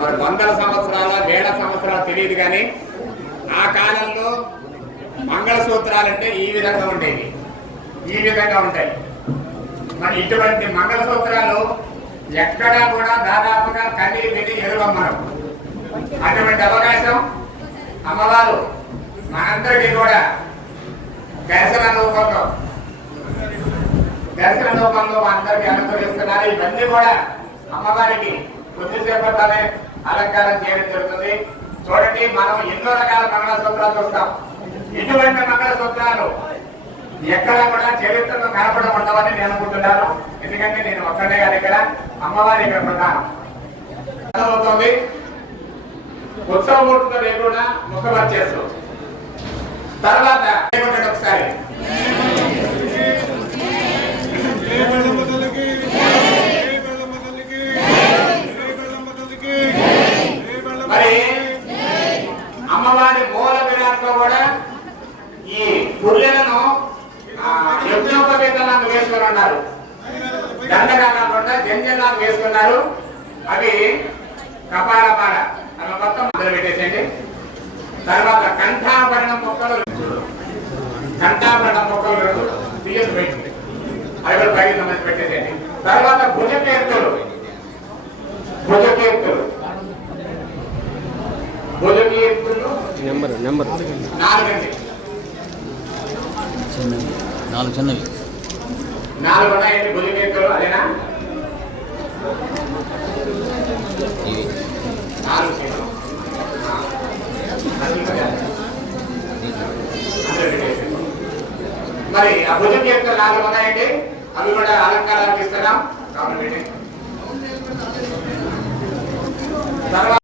మరి వందల సంవత్సరాల వేల సంవత్సరాలు తెలియదు కానీ ఆ కాలంలో మంగళసూత్రాలంటే ఈ విధంగా ఉండేవి, ఈ విధంగా ఉంటాయి. మరి ఇటువంటి మంగళసూత్రాలు ఎక్కడా కూడా దాదాపుగా కన్నీ విని ఎరుగమ్మనం. అటువంటి అవకాశం అమ్మవారు మనందరికీ కూడా దర్శన రూపంలో అందరికీ అనుగ్రహిస్తున్నారు. ఇవన్నీ కూడా అమ్మవారికి కొద్దిసేపట్లోనే అలంకారం చేయడం జరుగుతుంది. చూడండి, మనం ఎన్నో రకాల మంగళసూత్రాలు చూస్తాం. ఇటువంటి మంగళసూత్రాలు ఎక్కడా కూడా చరిత్రలో కనపడం ఉండవని నేను అనుకుంటున్నాను. ఎందుకంటే నేను ఒక్కడే కాదు, ఇక్కడ అమ్మవారి ఇక్కడ ప్రధానం అవుతుంది. ఉత్సవమూర్తితో లేకుండా ముఖమర్చి చేస్తాం. తర్వాత ఒకసారి మరి అమ్మవారి మూల విరాట్లో కూడా ఈ పుర్రెలను యజ్ఞోపవేతనాలు వేసుకుని ఉన్నారు. దండగా కాకుండా జంజనాలు వేసుకున్నారు. అవి కపాలపాడ అవి మొత్తం మొదలు పెట్టేసేయండి. తర్వాత కంఠాభరణ మొక్కలు తీయలు పెట్టి అవి కూడా పైకి సంబంధించి పెట్టేసేయండి. తర్వాత భుజకీర్తులు 4 చిన్నవి 4 ఉన్నాయండి. భుజకీర్తులు అదేనా? ఇవి 4 మరి ఆ భుజకీర్తులు 4 ఉన్నాయండి. అవి కూడా అలంకారానికి ఇస్తున్నాం. తర్వాత